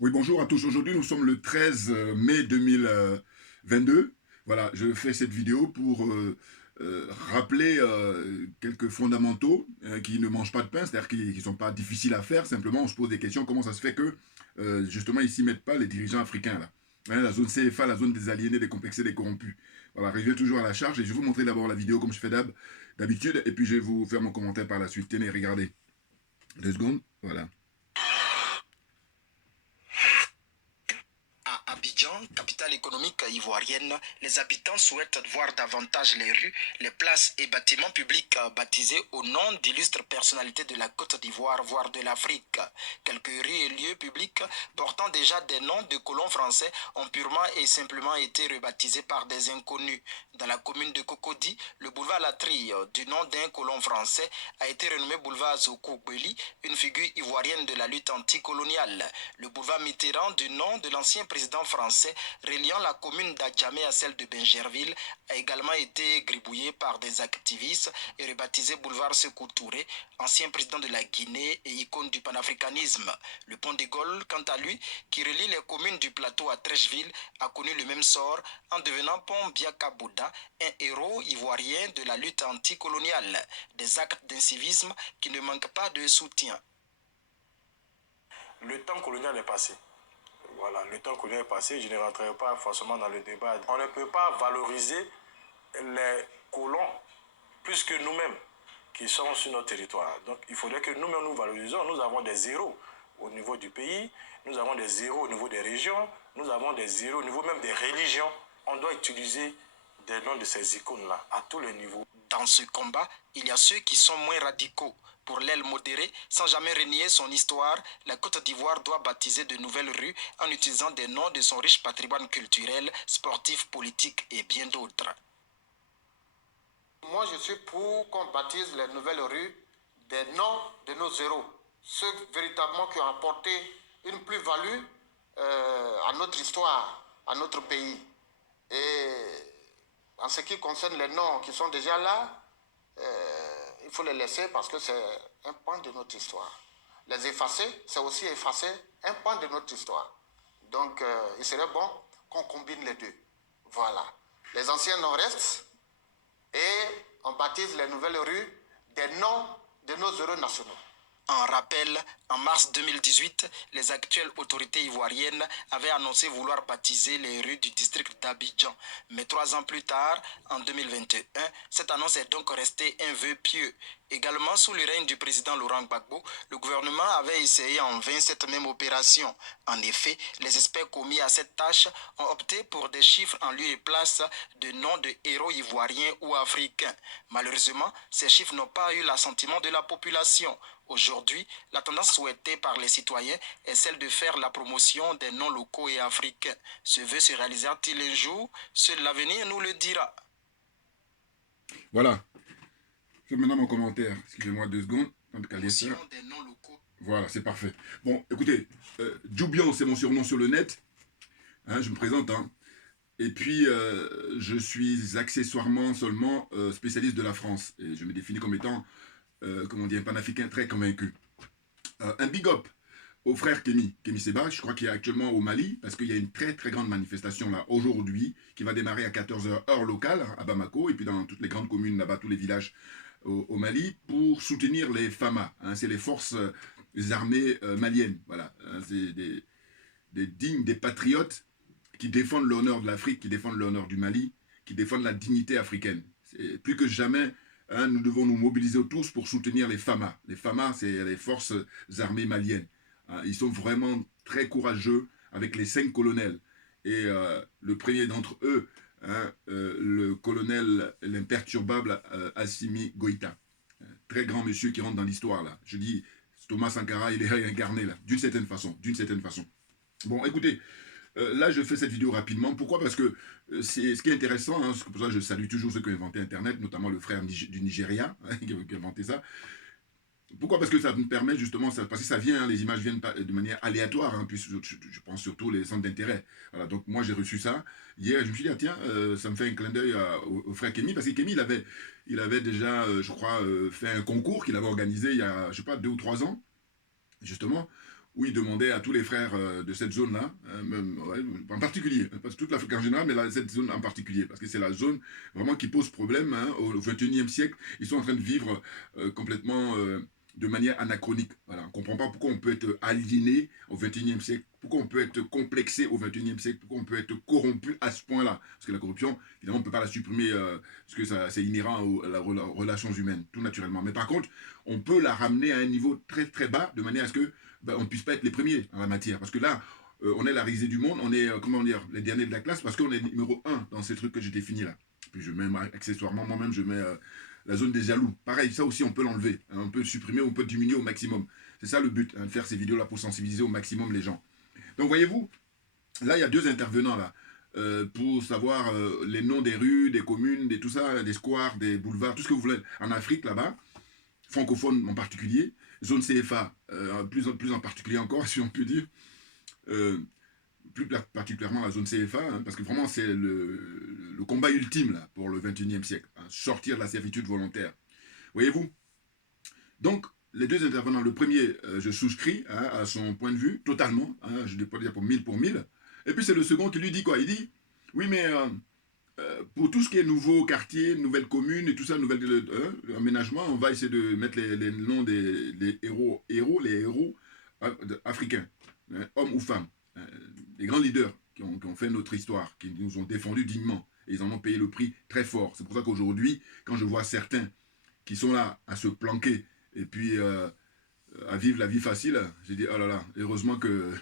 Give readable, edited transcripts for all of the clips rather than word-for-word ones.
Oui, bonjour à tous. Aujourd'hui, nous sommes le 13 mai 2022. Voilà, je fais cette vidéo pour rappeler quelques fondamentaux qui ne mangent pas de pain, c'est-à-dire qui ne sont pas difficiles à faire. Simplement, on se pose des questions. Comment ça se fait que, justement, ils s'y mettent pas, les dirigeants africains, là. Hein, la zone CFA, la zone des aliénés, des complexés, des corrompus. Voilà, je reviens toujours à la charge et je vais vous montrer d'abord la vidéo comme je fais d'habitude et puis je vais vous faire mon commentaire par la suite. Tenez, regardez. 2 secondes. Voilà. À Abidjan, capitale économique ivoirienne, les habitants souhaitent voir davantage les rues, les places et bâtiments publics baptisés au nom d'illustres personnalités de la Côte d'Ivoire, voire de l'Afrique. Quelques rues et lieux publics portant déjà des noms de colons français ont purement et simplement été rebaptisés par des inconnus. Dans la commune de Cocody, le boulevard Latrille, du nom d'un colon français, a été renommé boulevard Zoko Beli, une figure ivoirienne de la lutte anticoloniale. Le boulevard Mitterrand, du nom de l'ancien président français, reliant la commune d'Adjamé à celle de Benjerville, a également été gribouillé par des activistes et rebaptisé boulevard Sékou Touré, ancien président de la Guinée et icône du panafricanisme. Le pont de Gaulle, quant à lui, qui relie les communes du plateau à Trècheville, a connu le même sort en devenant pont Biaka Bouda, un héros ivoirien de la lutte anticoloniale. Des actes d'incivisme qui ne manquent pas de soutien. Le temps colonial est passé. Voilà, le temps colonial est passé, je ne rentrerai pas forcément dans le débat. On ne peut pas valoriser les colons plus que nous-mêmes qui sont sur notre territoire. Donc il faudrait que nous-mêmes nous valorisions. Nous avons des héros au niveau du pays, nous avons des héros au niveau des régions, nous avons des héros au niveau même des religions. On doit utiliser des noms de ces icônes-là à tous les niveaux. Dans ce combat, il y a ceux qui sont moins radicaux. Pour l'aile modérée, sans jamais renier son histoire, la Côte d'Ivoire doit baptiser de nouvelles rues en utilisant des noms de son riche patrimoine culturel, sportif, politique et bien d'autres. Moi, je suis pour qu'on baptise les nouvelles rues des noms de nos héros, ceux véritablement qui ont apporté une plus-value à notre histoire, à notre pays. Et en ce qui concerne les noms qui sont déjà là, il faut les laisser parce que c'est un pan de notre histoire. Les effacer, c'est aussi effacer un pan de notre histoire. Donc, il serait bon qu'on combine les deux. Voilà. Les anciens noms restent et on baptise les nouvelles rues des noms de nos héros nationaux. En rappel, en mars 2018, les actuelles autorités ivoiriennes avaient annoncé vouloir baptiser les rues du district d'Abidjan. Mais 3 ans plus tard, en 2021, cette annonce est donc restée un vœu pieux. Également, sous le règne du président Laurent Gbagbo, le gouvernement avait essayé en vain cette même opération. En effet, les experts commis à cette tâche ont opté pour des chiffres en lieu et place de noms de héros ivoiriens ou africains. Malheureusement, ces chiffres n'ont pas eu l'assentiment de la population. Aujourd'hui, la tendance souhaitée par les citoyens est celle de faire la promotion des noms locaux et africains. Ce vœu se réalisera-t-il un jour? Seul l'avenir nous le dira. Voilà. Je fais maintenant mon commentaire. Excusez-moi 2 secondes. En tout cas, Promotion des noms locaux. voilà, c'est parfait. Bon, écoutez, Djoubian, c'est mon surnom sur le net. Hein, je me présente. Hein. Et puis, je suis accessoirement seulement spécialiste de la France. Et je me définis comme étant, comment dire, un panafricain très convaincu. Un big up au frère Kémy Seba, je crois qu'il est actuellement au Mali, parce qu'il y a une très très grande manifestation là aujourd'hui, qui va démarrer à 14h heure locale, à Bamako, et puis dans toutes les grandes communes là-bas, tous les villages au Mali, pour soutenir les FAMA. Hein, c'est les forces armées maliennes. Voilà, hein, c'est des dignes, des patriotes qui défendent l'honneur de l'Afrique, qui défendent l'honneur du Mali, qui défendent la dignité africaine. C'est plus que jamais, hein, nous devons nous mobiliser tous pour soutenir les FAMA. Les FAMA, c'est les forces armées maliennes. Hein, ils sont vraiment très courageux avec les 5 colonels. Et le premier d'entre eux, hein, le colonel, l'imperturbable Assimi Goïta. Très grand monsieur qui rentre dans l'histoire là. Je dis, Thomas Sankara, il est réincarné là, d'une certaine façon. D'une certaine façon. Bon, écoutez, là, je fais cette vidéo rapidement. Pourquoi? Parce que c'est ce qui est intéressant. Hein, c'est pour ça que je salue toujours ceux qui ont inventé Internet, notamment le frère du Nigeria hein, qui a inventé ça. Pourquoi? Parce que ça nous permet justement, parce que ça vient, hein, les images viennent de manière aléatoire, hein, puis je prends surtout les centres d'intérêt. Voilà, donc moi j'ai reçu ça. Hier, je me suis dit, ah, tiens, ça me fait un clin d'œil au frère Kémy, parce que Kémy, il avait déjà, je crois, fait un concours qu'il avait organisé il y a, je sais pas, 2 ou 3 ans, justement, où il demandait à tous les frères de cette zone-là, ouais, en particulier, pas toute l'Afrique en général, mais cette zone en particulier, parce que c'est la zone vraiment qui pose problème hein, au XXIe siècle. Ils sont en train de vivre complètement de manière anachronique. Voilà. On ne comprend pas pourquoi on peut être aliéné au XXIe siècle, pourquoi on peut être complexé au XXIe siècle, pourquoi on peut être corrompu à ce point-là. Parce que la corruption, évidemment, on ne peut pas la supprimer parce que c'est inhérent aux relations humaines, tout naturellement. Mais par contre, on peut la ramener à un niveau très très bas, de manière à ce que on ne puisse pas être les premiers en la matière. Parce que là, on est la risée du monde, on est, comment dire, les derniers de la classe, parce qu'on est numéro 1 dans ces trucs que j'ai définis là. Puis je mets accessoirement, moi-même, je mets la zone des jaloux. Pareil, ça aussi, on peut l'enlever. Hein, on peut le supprimer, on peut diminuer au maximum. C'est ça le but, hein, de faire ces vidéos-là pour sensibiliser au maximum les gens. Donc, voyez-vous, là, il y a 2 intervenants là. Pour savoir les noms des rues, des communes, des tout ça, des squares, des boulevards, tout ce que vous voulez en Afrique là-bas, francophone en particulier, zone CFA, plus en particulier encore, si on peut dire, plus particulièrement la zone CFA, hein, parce que vraiment c'est le combat ultime là, pour le XXIe siècle, hein, sortir de la servitude volontaire. Voyez-vous? Donc, les 2 intervenants, le premier, je souscris hein, à son point de vue, totalement, hein, je ne vais pas dire pour 1000, et puis c'est le second qui lui dit quoi? Il dit, oui mais pour tout ce qui est nouveau quartier, nouvelle commune et tout ça, nouvel aménagement, on va essayer de mettre les noms des héros africains, hein, hommes ou femmes, des grands leaders qui ont fait notre histoire, qui nous ont défendus dignement, et ils en ont payé le prix très fort. C'est pour ça qu'aujourd'hui, quand je vois certains qui sont là à se planquer, et puis à vivre la vie facile, j'ai dit, oh là là, heureusement que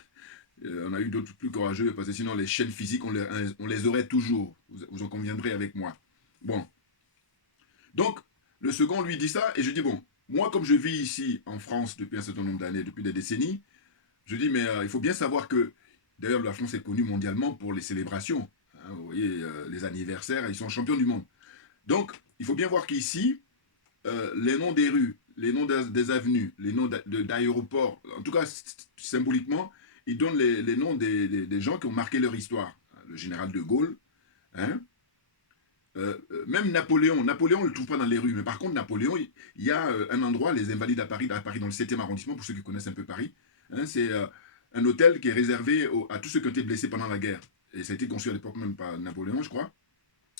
on a eu d'autres plus courageux, parce que sinon les chaînes physiques, on les aurait toujours. Vous en conviendrez avec moi. Bon. Donc, le second lui dit ça, et je dis, bon, moi comme je vis ici en France depuis un certain nombre d'années, depuis des décennies, je dis, mais il faut bien savoir que, d'ailleurs la France est connue mondialement pour les célébrations. Hein, vous voyez, les anniversaires, ils sont champions du monde. Donc, il faut bien voir qu'ici, les noms des rues, les noms des avenues, les noms d'aéroports, en tout cas symboliquement, ils donnent les noms des gens qui ont marqué leur histoire. Le général de Gaulle, hein, même Napoléon, on ne le trouve pas dans les rues, mais par contre Napoléon, il y a un endroit, les Invalides à Paris dans le 7e arrondissement, pour ceux qui connaissent un peu Paris, hein, c'est un hôtel qui est réservé à tous ceux qui ont été blessés pendant la guerre. Et ça a été conçu à l'époque même par Napoléon, je crois.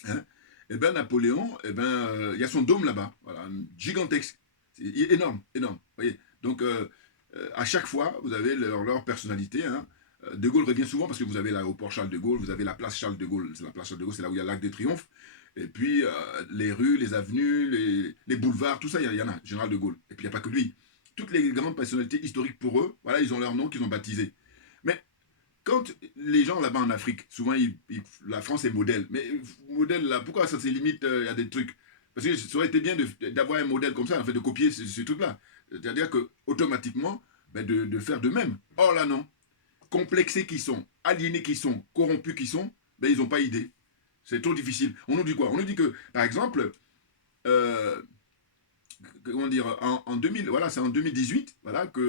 Hein. Et bien Napoléon, il y a son dôme là-bas, voilà, gigantesque, énorme, énorme. Voyez. Donc à chaque fois, vous avez leur personnalité. Hein. De Gaulle revient souvent parce que vous avez l'aéroport Charles de Gaulle, vous avez la place Charles de Gaulle. La place Charles de Gaulle, c'est là où il y a l'Arc de Triomphe. Et puis les rues, les avenues, les boulevards, tout ça, il y en a, Général de Gaulle. Et puis il n'y a pas que lui. Toutes les grandes personnalités historiques pour eux, voilà, ils ont leur nom qu'ils ont baptisé. Mais quand les gens là-bas en Afrique, souvent la France est modèle. Mais modèle là, pourquoi ça se limite à des trucs? Parce que ça aurait été bien d'avoir un modèle comme ça, en fait, de copier ce truc-là. C'est-à-dire que automatiquement, de faire de même. Or là non. Complexés qui sont, aliénés qui sont, corrompus qui sont, ils n'ont pas idée. C'est trop difficile. On nous dit quoi? On nous dit que, par exemple, comment dire, en 2000, voilà, c'est en 2018 voilà, que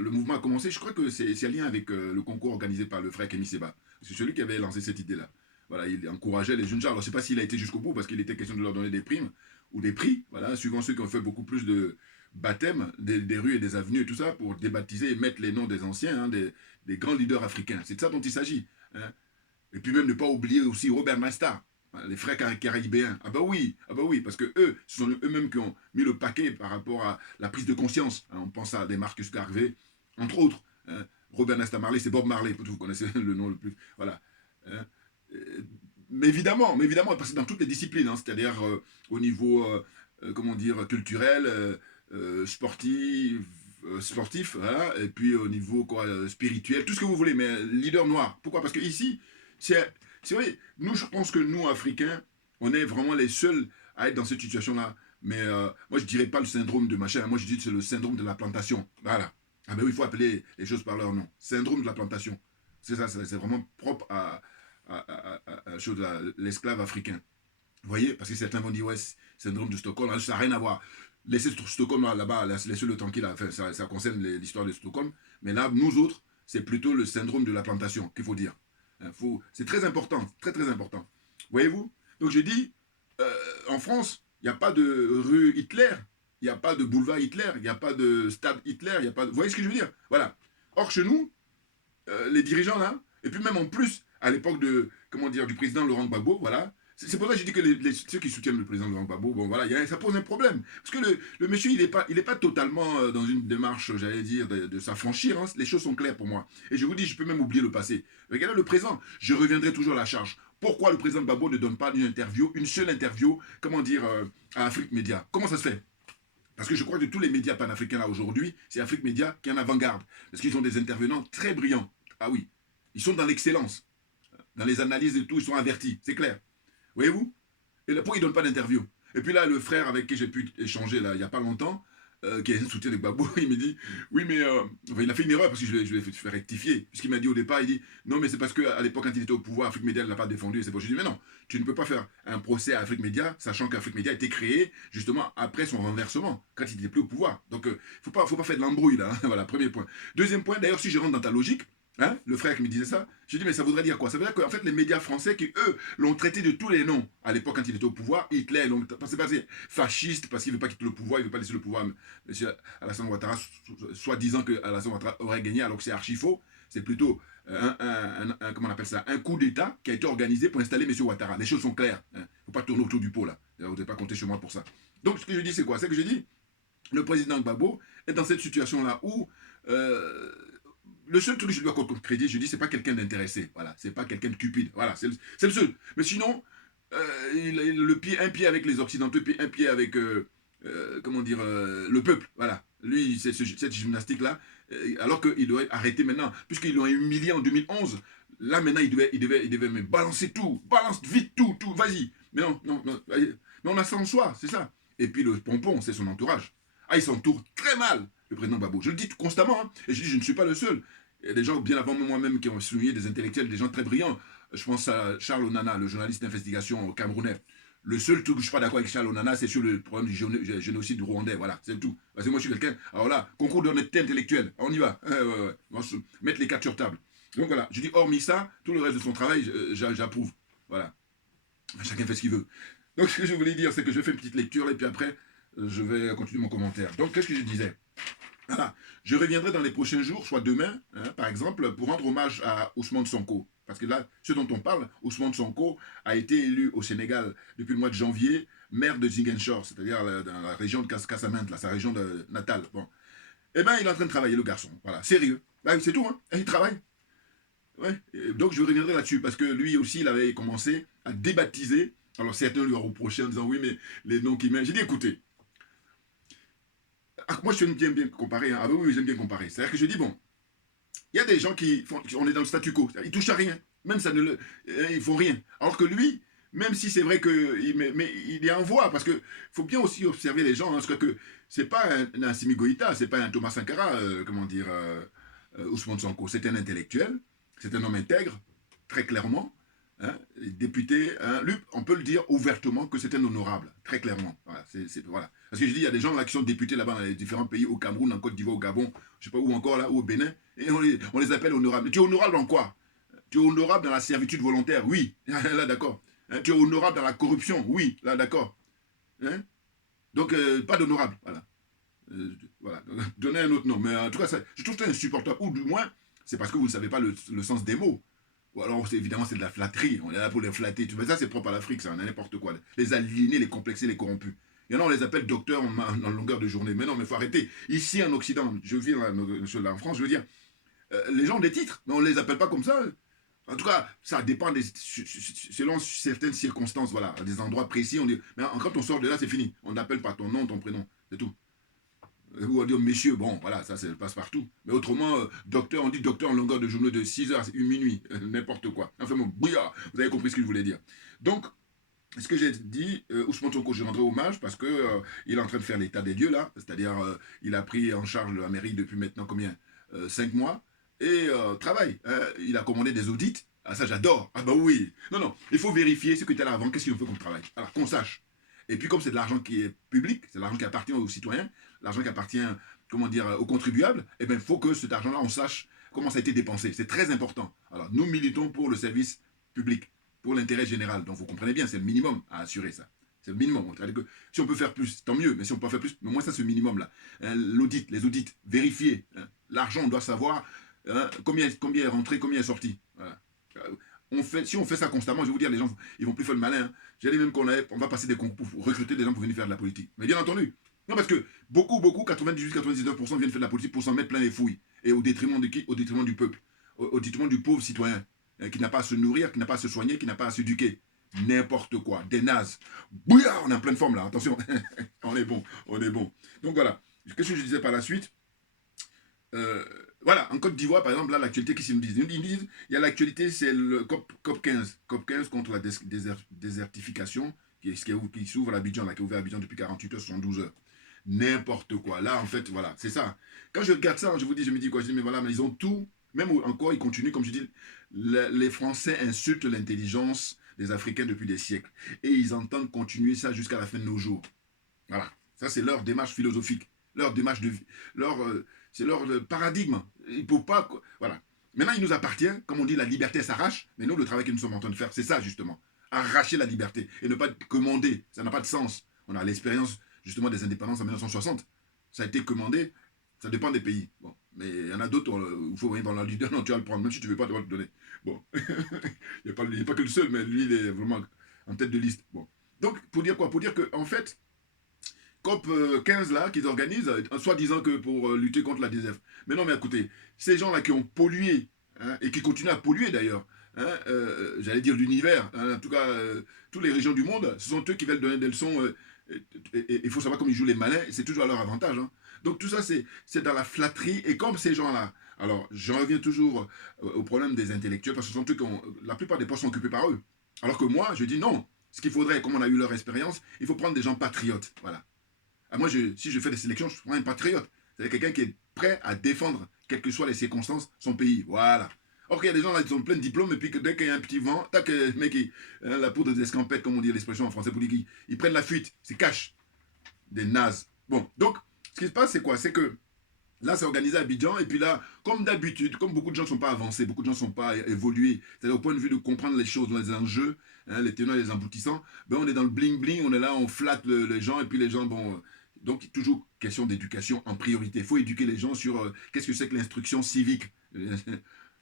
le mouvement a commencé. Je crois que c'est en lien avec le concours organisé par le frère Kémy Séba. C'est celui qui avait lancé cette idée-là. Voilà, il encourageait les jeunes gens. Alors, je ne sais pas s'il a été jusqu'au bout, parce qu'il était question de leur donner des primes ou des prix, voilà, suivant ceux qui ont fait beaucoup plus de baptêmes des rues et des avenues et tout ça, pour débaptiser et mettre les noms des anciens, hein, des grands leaders africains. C'est de ça dont il s'agit. Hein. Et puis même ne pas oublier aussi Robert Nesta, les frères caribéens. Ah bah oui, parce que eux, ce sont eux-mêmes qui ont mis le paquet par rapport à la prise de conscience. Hein, on pense à des Marcus Garvey, entre autres. Hein. Robert Nesta Marley, c'est Bob Marley, vous connaissez le nom le plus. Voilà. Hein. Mais évidemment, parce que dans toutes les disciplines, hein, c'est-à-dire au niveau, comment dire, culturel, sportif, voilà, et puis au niveau quoi, spirituel, tout ce que vous voulez, mais leader noir. Pourquoi? Parce que ici, c'est vrai, nous, je pense que nous, Africains, on est vraiment les seuls à être dans cette situation-là. Mais moi, je dirais pas le syndrome de machin, moi je dis que c'est le syndrome de la plantation. Voilà. Ah ben oui, il faut appeler les choses par leur nom. Syndrome de la plantation. C'est ça, c'est vraiment propre à l'esclave africain. Vous voyez? Parce que certains vont dire, ouais, syndrome de Stockholm, ça n'a rien à voir. Laissez Stockholm là-bas, laissez-le tranquille, enfin, ça concerne l'histoire de Stockholm. Mais là, nous autres, c'est plutôt le syndrome de la plantation qu'il faut dire. C'est très important, très très important. Voyez-vous? Donc je dis, en France, il n'y a pas de rue Hitler, il n'y a pas de boulevard Hitler, il n'y a pas de stade Hitler, il n'y a pas de... Vous voyez ce que je veux dire? Voilà. Or, chez nous, les dirigeants là, et puis même en plus, à l'époque de, comment dire, du président Laurent Gbagbo, voilà, c'est pour ça que je dis que ceux qui soutiennent le président Laurent Gbagbo, bon voilà, ça pose un problème. Parce que le monsieur, il est pas totalement dans une démarche, j'allais dire, de s'affranchir. Hein. Les choses sont claires pour moi. Et je vous dis, je peux même oublier le passé. Regardez le présent, je reviendrai toujours à la charge. Pourquoi le président Gbagbo ne donne pas une seule interview, comment dire, à Afrique Média? Comment ça se fait? Parce que je crois que tous les médias panafricains là aujourd'hui, c'est Afrique Média qui est en avant-garde. Parce qu'ils ont des intervenants très brillants. Ah oui, ils sont dans l'excellence. Dans les analyses et tout, ils sont avertis, c'est clair. Voyez-vous? Et là, pourquoi il ne donne pas d'interview? Et puis là, le frère avec qui j'ai pu échanger là, il n'y a pas longtemps, qui est un soutien de Gbagbo, il me dit, oui mais, enfin, il a fait une erreur parce que je l'ai fait rectifier. Puisqu'il m'a dit au départ, il dit, non mais c'est parce qu'à l'époque quand il était au pouvoir, Afrique Média ne l'a pas défendu. Et c'est pour ça que je dis, mais non, tu ne peux pas faire un procès à Afrique Média, sachant qu'Afrique Média a été créé justement après son renversement, quand il n'était plus au pouvoir. Donc, faut pas faire de l'embrouille là, hein. Voilà, premier point. Deuxième point, d'ailleurs, si je rentre dans ta logique, hein, le frère qui me disait ça, je dis mais ça voudrait dire quoi? Ça veut dire qu'en fait les médias français qui eux l'ont traité de tous les noms à l'époque quand il était au pouvoir, Hitler, c'est pas fasciste parce qu'il veut pas quitter le pouvoir, il veut pas laisser le pouvoir, M. Alassane Ouattara, soi-disant que Alassane Ouattara aurait gagné alors que c'est archi faux, c'est plutôt comment on appelle ça, un coup d'État qui a été organisé pour installer M. Ouattara. Les choses sont claires, hein. Faut pas tourner autour du pot là, vous n'avez pas compter sur moi pour ça. Donc ce que je dis c'est quoi? C'est que je dis, le président Gbagbo est dans cette situation là où le seul truc que je lui accorde comme crédit, je dis, c'est pas quelqu'un d'intéressé. Voilà, c'est pas quelqu'un de cupide. Voilà, c'est le seul. Mais sinon, il a un pied avec les Occidentaux, puis un pied avec, comment dire, le peuple. Voilà. Lui, c'est cette gymnastique-là. Alors qu'il devrait arrêter maintenant, puisqu'ils l'ont humilié en 2011. Là, maintenant, il devait me balancer tout. Balance vite tout, vas-y. Mais non. Mais on a ça en soi, c'est ça. Et puis le pompon, c'est son entourage. Ah, il s'entoure très mal, le président Gbagbo. Je le dis constamment, hein, et je dis, je ne suis pas le seul. Il y a des gens, bien avant moi-même, qui ont souligné des intellectuels, des gens très brillants. Je pense à Charles Onana, le journaliste d'investigation camerounais. Le seul truc que je ne suis pas d'accord avec Charles Onana, c'est sur le problème du génocide rwandais. Voilà, c'est tout. Parce que moi, je suis quelqu'un. Alors là, concours d'honnêteté intellectuelle. On y va. On va se mettre les cartes sur table. Donc voilà, je dis, hormis ça, tout le reste de son travail, j'approuve. Voilà. Chacun fait ce qu'il veut. Donc ce que je voulais dire, c'est que je fais une petite lecture et puis après, je vais continuer mon commentaire. Donc, qu'est-ce que je disais? Voilà. Je reviendrai dans les prochains jours, soit demain, hein, par exemple, pour rendre hommage à Ousmane Sonko. Parce que là, ce dont on parle, Ousmane Sonko a été élu au Sénégal depuis le mois de janvier, maire de Ziguinchor, c'est-à-dire dans la région de Casamance, sa région natale. Bon. Eh bien, il est en train de travailler, le garçon. Voilà, sérieux. Bah, c'est tout, hein. Il travaille. Ouais. Donc, je reviendrai là-dessus, parce que lui aussi, il avait commencé à débaptiser. Alors, certains lui ont reproché en disant, oui, mais les noms qu'il met. J'ai dit, écoutez, moi, je j'aime bien comparer. Hein. Ah oui, j'aime bien comparer. C'est-à-dire que je dis, bon, il y a des gens on est dans le statu quo. Ils touchent à rien. Même ça ils font rien. Alors que lui, même si c'est vrai mais il est en voie, parce que faut bien aussi observer les gens. Hein, parce que c'est pas un Assimi Goïta, c'est pas un Thomas Sankara, Ousmane Sonko. C'est un intellectuel, c'est un homme intègre, très clairement. Hein, député, hein, lui, on peut le dire ouvertement que c'est un honorable, très clairement. Voilà, voilà. Parce que je dis, il y a des gens là qui sont députés là-bas dans les différents pays, au Cameroun, en Côte d'Ivoire, au Gabon, je sais pas où encore là, ou au Bénin, et on les appelle honorables. Tu es honorable dans quoi? Tu es honorable dans la servitude volontaire? Oui, là d'accord. Hein, tu es honorable dans la corruption? Oui, là d'accord. Hein? Donc, pas d'honorable, voilà. Voilà, donnez un autre nom. Mais en tout cas, je trouve ça insupportable, ou du moins, c'est parce que vous ne savez pas le sens des mots. Ou alors, évidemment, c'est de la flatterie. On est là pour les flatter. Tu vois, ça, c'est propre à l'Afrique, ça. On a n'importe quoi. Les aliénés, les complexés, les corrompus. Et non, on les appelle docteurs en longueur de journée. Mais non, mais il faut arrêter. Ici, en Occident, je vis en France, je veux dire, les gens ont des titres, mais on ne les appelle pas comme ça. En tout cas, ça dépend selon certaines circonstances, voilà. À des endroits précis, on dit, mais quand on sort de là, c'est fini. On n'appelle pas ton nom, ton prénom. C'est tout. Ou on dit messieurs, bon, voilà, ça passe partout. Mais autrement, docteur, on dit docteur en longueur de journée de 6h à minuit, n'importe quoi. Enfin bon, bouillard, vous avez compris ce que je voulais dire. Donc, ce que j'ai dit, Ousmane Sonko, je rendrai hommage parce que il est en train de faire l'état des lieux là, c'est-à-dire il a pris en charge la mairie depuis maintenant combien 5 mois, et travaille. Hein, il a commandé des audits, ah ça j'adore, ah bah oui. Non, il faut vérifier ce que tu as là avant, qu'est-ce qu'il fait comme travail. Alors qu'on sache. Et puis comme c'est de l'argent qui est public, c'est de l'argent qui appartient aux citoyens, l'argent qui appartient, comment dire, aux contribuables, eh bien il faut que cet argent-là, on sache comment ça a été dépensé. C'est très important. Alors nous militons pour le service public, pour l'intérêt général. Donc vous comprenez bien, c'est le minimum à assurer ça. C'est le minimum. Que si on peut faire plus, tant mieux, mais si on peut faire plus, mais au moins ça c'est le minimum là. L'audit, les audits, vérifier. Hein. L'argent, on doit savoir hein, combien est rentré, combien est sorti. Voilà. Si on fait ça constamment, je vais vous dire, les gens ils vont plus faire le malin. Hein. J'ai dit même qu'on va passer des concours pour recruter des gens pour venir faire de la politique. Mais bien entendu. Non, parce que beaucoup, 98-99% viennent faire de la politique pour s'en mettre plein les fouilles. Et au détriment de qui? Au détriment du peuple. Au détriment du pauvre citoyen. Qui n'a pas à se nourrir, qui n'a pas à se soigner, qui n'a pas à s'éduquer. N'importe quoi. Des nazes. Bouillard, on est en pleine forme là. Attention. On est bon. On est bon. Donc voilà. Qu'est-ce que je disais par la suite? Voilà, en Côte d'Ivoire, par exemple, là, l'actualité, qu'est-ce qu'ils nous disent? Ils nous disent, il y a l'actualité, c'est le COP 15. COP 15 contre la désertification, qui s'ouvre à Abidjan, là, qui est ouvert à Abidjan depuis 48 heures, 72 heures. N'importe quoi. Là, en fait, voilà, c'est ça. Quand je regarde ça, je vous dis, je me dis quoi? Je dis, mais voilà, mais ils ont tout. Même encore, ils continuent, comme je dis, les Français insultent l'intelligence des Africains depuis des siècles. Et ils entendent continuer ça jusqu'à la fin de nos jours. Voilà. Ça, c'est leur démarche philosophique. Leur démarche de vie. C'est leur paradigme. Ils ne peuvent pas... Voilà. Maintenant, il nous appartient, comme on dit, la liberté s'arrache, mais nous, le travail que nous sommes en train de faire, c'est ça, justement. Arracher la liberté et ne pas commander. Ça n'a pas de sens. On a l'expérience, justement, des indépendances en 1960. Ça a été commandé, ça dépend des pays. Bon. Mais il y en a d'autres où il faut venir dans la leader, non, tu vas le prendre, même si tu ne veux pas, tu vas le donner. Bon. Il n'y a pas que le seul, mais lui, il est vraiment en tête de liste. Bon. Donc, pour dire quoi? Pour dire qu'en fait, COP 15 là, qu'ils organisent, soi-disant que pour lutter contre la désert. Mais non, mais écoutez, ces gens-là qui ont pollué, hein, et qui continuent à polluer d'ailleurs, hein, j'allais dire l'univers, hein, en tout cas, toutes les régions du monde, ce sont eux qui veulent donner des leçons, et il faut savoir comment ils jouent les malins, et c'est toujours à leur avantage. Hein. Donc tout ça, c'est dans la flatterie, et comme ces gens-là, alors je reviens toujours au problème des intellectuels, parce que ce sont eux qui ont, la plupart des postes sont occupés par eux. Alors que moi, je dis non, ce qu'il faudrait, comme on a eu leur expérience, il faut prendre des gens patriotes, voilà. Moi, si je fais des sélections, je prends un patriote. C'est quelqu'un qui est prêt à défendre, quelles que soient les circonstances, son pays. Voilà. Or, il y a des gens là qui ont plein de diplômes, et puis dès qu'il y a un petit vent, tac, le mec, la poudre d'escampette, comme on dit l'expression en français, pour dire qu'ils prennent la fuite, c'est cash. Des nazes. Bon, donc, ce qui se passe, c'est quoi? C'est que là, c'est organisé à Abidjan, et puis là, comme d'habitude, comme beaucoup de gens ne sont pas avancés, beaucoup de gens ne sont pas évolués, c'est-à-dire au point de vue de comprendre les choses, les enjeux, hein, les tenants et les aboutissants, ben on est dans le bling-bling, on est là, on flatte les gens, et puis les gens, bon... Donc, toujours question d'éducation en priorité. Il faut éduquer les gens sur qu'est-ce que c'est que l'instruction civique.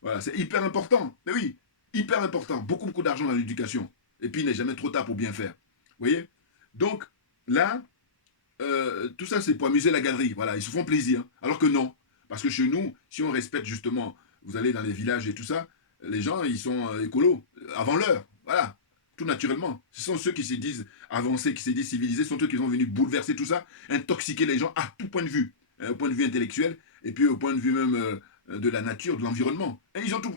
Voilà, c'est hyper important. Mais oui, hyper important. Beaucoup, beaucoup d'argent dans l'éducation. Et puis, il n'est jamais trop tard pour bien faire. Vous voyez? Donc, là, tout ça, c'est pour amuser la galerie. Voilà, ils se font plaisir. Alors que non. Parce que chez nous, si on respecte justement, vous allez dans les villages et tout ça, les gens, ils sont écolos, avant l'heure. Voilà. Tout naturellement. Ce sont ceux qui se disent avancés, qui se disent civilisés, ce sont eux qui sont venus bouleverser tout ça, intoxiquer les gens à tout point de vue, au point de vue intellectuel, et puis au point de vue même de la nature, de l'environnement. Et ils ont tout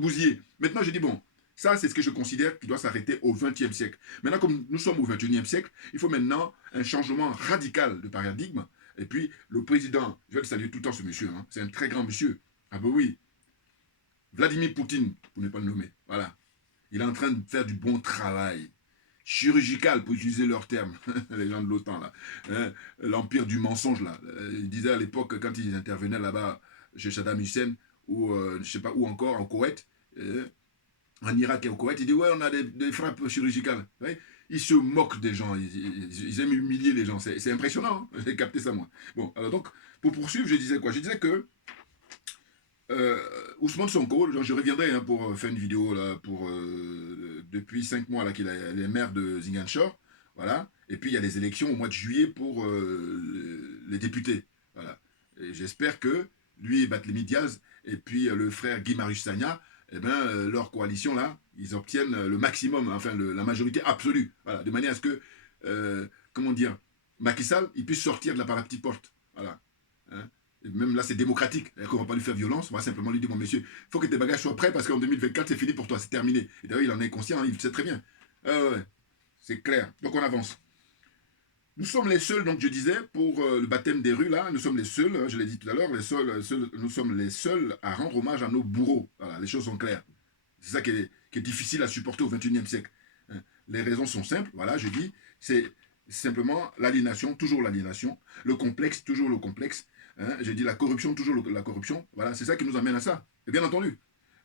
bousillé. Maintenant, je dis, bon, ça, c'est ce que je considère qui doit s'arrêter au XXe siècle. Maintenant, comme nous sommes au XXIe siècle, il faut maintenant un changement radical de paradigme. Et puis, le président, je vais le saluer tout le temps, ce monsieur, hein, c'est un très grand monsieur. Ah ben oui, Vladimir Poutine, pour ne pas le nommer, voilà. Il est en train de faire du bon travail. Chirurgical, pour utiliser leurs termes, les gens de l'OTAN, là. Hein, l'empire du mensonge, là. Ils disaient à l'époque, quand ils intervenaient là-bas, chez Saddam Hussein, ou je ne sais pas où encore, en Koweït, en Irak et au Koweït, ils disent, ouais, on a des frappes chirurgicales. Ouais, ils se moquent des gens, ils aiment humilier les gens. C'est impressionnant, hein. J'ai capté ça, moi. Bon, alors donc, pour poursuivre, je disais quoi? Je disais que Ousmane Sonko, je reviendrai hein, pour faire une vidéo là, pour depuis 5 mois là qu'il est maire de Ziguinchor, voilà. Et puis il y a les élections au mois de juillet pour les députés, voilà. Et j'espère que lui et Barthélémy Diaz et puis le frère Guy Marius Sagna, eh ben leur coalition là, ils obtiennent le maximum, enfin la majorité absolue, voilà, de manière à ce que comment dire, Macky Sall, il puisse sortir de par la petite porte, voilà. Hein. Et même là, c'est démocratique. On ne va pas lui faire violence. On va simplement lui dire, mon monsieur, il faut que tes bagages soient prêts parce qu'en 2024, c'est fini pour toi, c'est terminé. Et d'ailleurs, il en est conscient, hein, il sait très bien. Ouais, c'est clair. Donc, on avance. Nous sommes les seuls, donc je disais, pour le baptême des rues, là, nous sommes les seuls, hein, je l'ai dit tout à l'heure, nous sommes les seuls à rendre hommage à nos bourreaux. Voilà, les choses sont claires. C'est ça qui est difficile à supporter au XXIe siècle. Hein. Les raisons sont simples, voilà, je dis, c'est simplement l'aliénation, toujours l'aliénation, le complexe, toujours le complexe. Hein, j'ai dit la corruption, toujours la corruption. Voilà, c'est ça qui nous amène à ça. Et bien entendu. Vous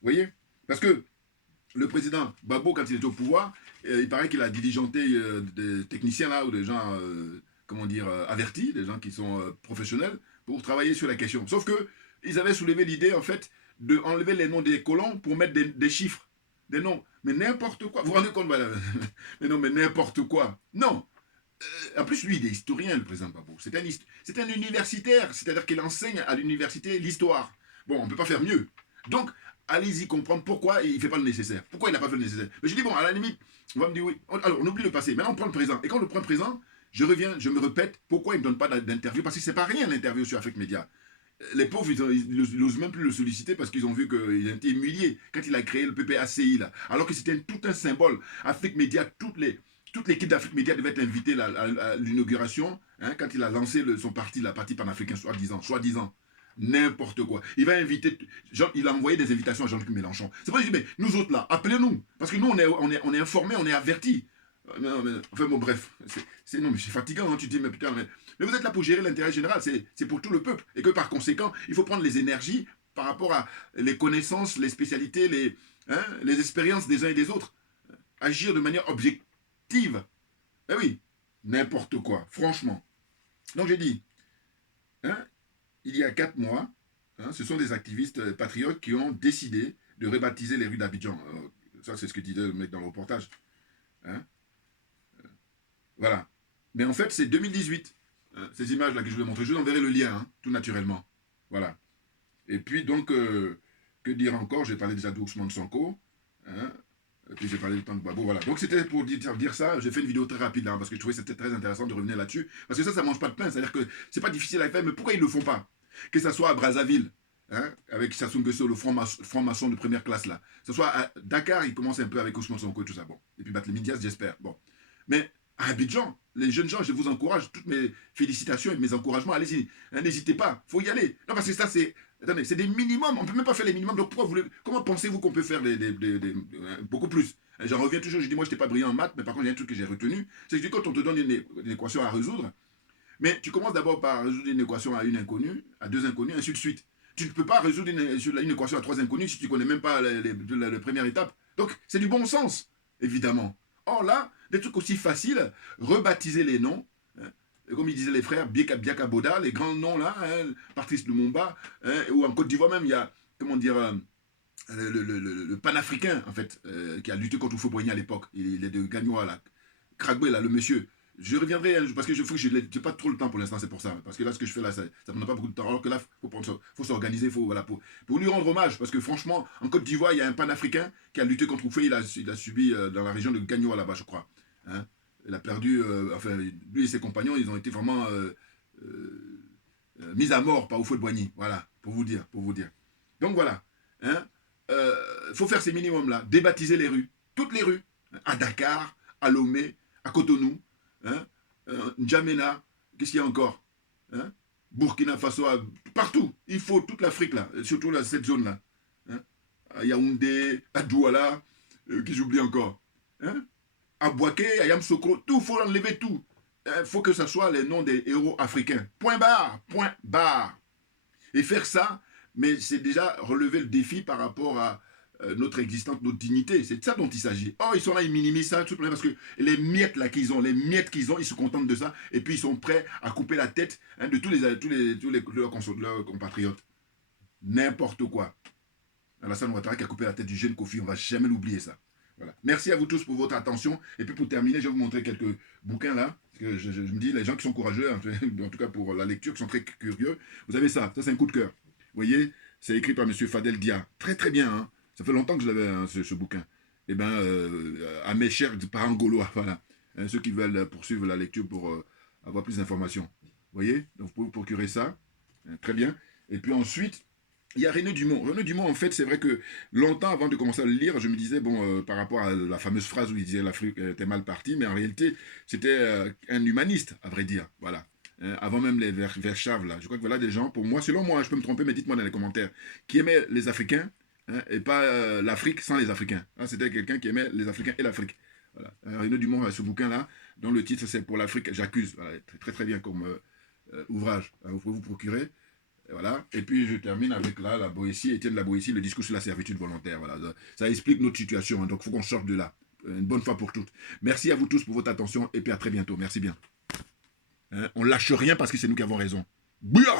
voyez? Parce que le président Gbagbo, quand il était au pouvoir, il paraît qu'il a diligenté des techniciens là, ou des gens, comment dire, avertis, des gens qui sont professionnels, pour travailler sur la question. Sauf que ils avaient soulevé l'idée, en fait, d'enlever les noms des colons pour mettre des chiffres, des noms. Mais n'importe quoi. Vous vous rendez compte, voilà. Mais non, mais n'importe quoi. Non. En plus, lui, il est historien, le président Gbagbo. C'est un universitaire, c'est-à-dire qu'il enseigne à l'université l'histoire. Bon, on ne peut pas faire mieux. Donc, allez-y comprendre pourquoi il ne fait pas le nécessaire. Pourquoi il n'a pas fait le nécessaire. Mais je dis, bon, à la limite, on va me dire, oui. Alors, on oublie le passé. Maintenant, on prend le présent. Et quand on prend le présent, je reviens, je me répète, pourquoi il ne donne pas d'interview. Parce que ce n'est pas rien, l'interview sur Afrique Média. Les pauvres, ils n'osent même plus le solliciter parce qu'ils ont vu qu'il a été humilié quand il a créé le PPACI, là. Alors que c'était tout un symbole. Afrique Média, toute l'équipe d'Afrique Média devait être invitée à l'inauguration, hein, quand il a lancé son parti, la partie panafricaine, soi-disant. N'importe quoi. Il va inviter, il a envoyé des invitations à Jean-Luc Mélenchon. C'est pour ça que je dis, mais nous autres là, appelez-nous. Parce que nous, on est informés, on est avertis. Enfin bon, bref. Non, mais c'est fatigant, hein, tu te dis, mais putain, mais vous êtes là pour gérer l'intérêt général, c'est pour tout le peuple. Et que par conséquent, il faut prendre les énergies par rapport à les connaissances, les spécialités, les expériences des uns et des autres. Agir de manière objective. Eh oui, n'importe quoi, franchement. Donc j'ai dit, hein, il y a 4 mois, hein, ce sont des activistes patriotes qui ont décidé de rebaptiser les rues d'Abidjan. Ça, c'est ce que disait le mec dans le reportage. Hein, voilà. Mais en fait, c'est 2018. Ces images-là que je vous ai montrées, je vous enverrai le lien, hein, tout naturellement. Voilà. Et puis, donc, que dire encore? J'ai parlé déjà d'Ousmane Sonko. Hein, et puis, j'ai parlé du temps de Gbagbo. Voilà. Donc, c'était pour dire ça. J'ai fait une vidéo très rapide, là, parce que je trouvais que c'était très intéressant de revenir là-dessus. Parce que ça ne mange pas de pain. C'est-à-dire que c'est pas difficile à faire, mais pourquoi ils ne le font pas? Que ce soit à Brazzaville, hein, avec Sassou Nguesso, le franc-maçon de première classe, là. Que ce soit à Dakar, il commence un peu avec Ousmane Sonko et tout ça. Bon. Et puis, Barthélémy Dias, j'espère. Bon. Mais à Abidjan, les jeunes gens, je vous encourage, toutes mes félicitations et mes encouragements, allez-y, hein, n'hésitez pas, il faut y aller. Non, parce que ça, c'est des minimums, on ne peut même pas faire les minimums, donc comment pensez-vous qu'on peut faire beaucoup plus? J'en reviens toujours, je dis, moi, je n'étais pas brillant en maths, mais par contre, il y a un truc que j'ai retenu, c'est que quand on te donne une équation à résoudre, mais tu commences d'abord par résoudre une équation à une inconnue, à 2 inconnus, ainsi de suite. Tu ne peux pas résoudre une équation à 3 inconnus si tu ne connais même pas la première étape. Donc, c'est du bon sens, évidemment. Or là, des trucs aussi faciles, rebaptiser les noms, hein, comme ils disaient les frères, Biaka Boda, les grands noms là, hein, Patrice Lumumba, hein, ou en Côte d'Ivoire même, il y a, comment dire, le panafricain, en fait, qui a lutté contre Houphouët-Boigny à l'époque, il est de Gagnoa, là, Kragbé, là, le monsieur. Je reviendrai, parce que je n'ai pas trop le temps pour l'instant, c'est pour ça. Parce que là, ce que je fais là, ça ne prend pas beaucoup de temps. Alors que là, il faut s'organiser, voilà, pour lui rendre hommage. Parce que franchement, en Côte d'Ivoire, il y a un panafricain qui a lutté contre Houphouët, il a subi dans la région de Gagnoa, là-bas, je crois. Hein, il a perdu, enfin, lui et ses compagnons, ils ont été vraiment mis à mort par Houphouët-Boigny. Voilà, pour vous dire. Donc voilà, hein, faut faire ces minimums-là, débaptiser les rues, toutes les rues, à Dakar, à Lomé, à Cotonou, hein, N'Djamena, qu'est-ce qu'il y a encore, hein, Burkina Faso, partout, il faut toute l'Afrique là, surtout là, cette zone-là, hein, à Yaoundé, à Douala, qui j'oublie encore, hein, à Bouaké, à Yamsokro, tout, il faut enlever tout. Il faut que ce soit les noms des héros africains. Point barre. Et faire ça, mais c'est déjà relever le défi par rapport à notre existence, notre dignité. C'est de ça dont il s'agit. Oh, ils sont là, ils minimisent ça, tout parce que les miettes là qu'ils ont, ils se contentent de ça, et puis ils sont prêts à couper la tête, hein, de tous leurs compatriotes. N'importe quoi. Alassane Ouattara qui a coupé la tête du jeune Kofi, on ne va jamais l'oublier ça. Voilà. Merci à vous tous pour votre attention. Et puis pour terminer, je vais vous montrer quelques bouquins là. Parce que je me dis, les gens qui sont courageux, en tout cas pour la lecture, qui sont très curieux, vous avez ça. Ça, c'est un coup de cœur. Vous voyez, c'est écrit par M. Fadel Dia. Très très bien. Hein. Ça fait longtemps que je l'avais, hein, ce bouquin. Eh bien, à mes chers parents gaulois, voilà. Hein, ceux qui veulent poursuivre la lecture pour avoir plus d'informations. Vous voyez, donc vous pouvez vous procurer ça. Hein, très bien. Et puis ensuite, il y a René Dumont. René Dumont, en fait, c'est vrai que longtemps avant de commencer à le lire, je me disais, bon, par rapport à la fameuse phrase où il disait l'Afrique était mal partie, mais en réalité, c'était un humaniste, à vrai dire. Voilà. Avant même les Verschaves, là. Je crois que voilà des gens, pour moi, selon moi, je peux me tromper, mais dites-moi dans les commentaires, qui aimaient les Africains, hein, et pas l'Afrique sans les Africains. Hein, c'était quelqu'un qui aimait les Africains et l'Afrique. Voilà. René Dumont a ce bouquin-là, dont le titre, c'est Pour l'Afrique, j'accuse. Voilà, très, très bien comme ouvrage. Hein, vous pouvez vous procurer. Voilà. Et puis je termine avec là, la Boétie, Étienne de la Boétie, le discours sur la servitude volontaire. Voilà. Ça explique notre situation, hein, donc il faut qu'on sorte de là. Une bonne fois pour toutes. Merci à vous tous pour votre attention et puis à très bientôt. Merci bien. Hein, on lâche rien parce que c'est nous qui avons raison. Bouya!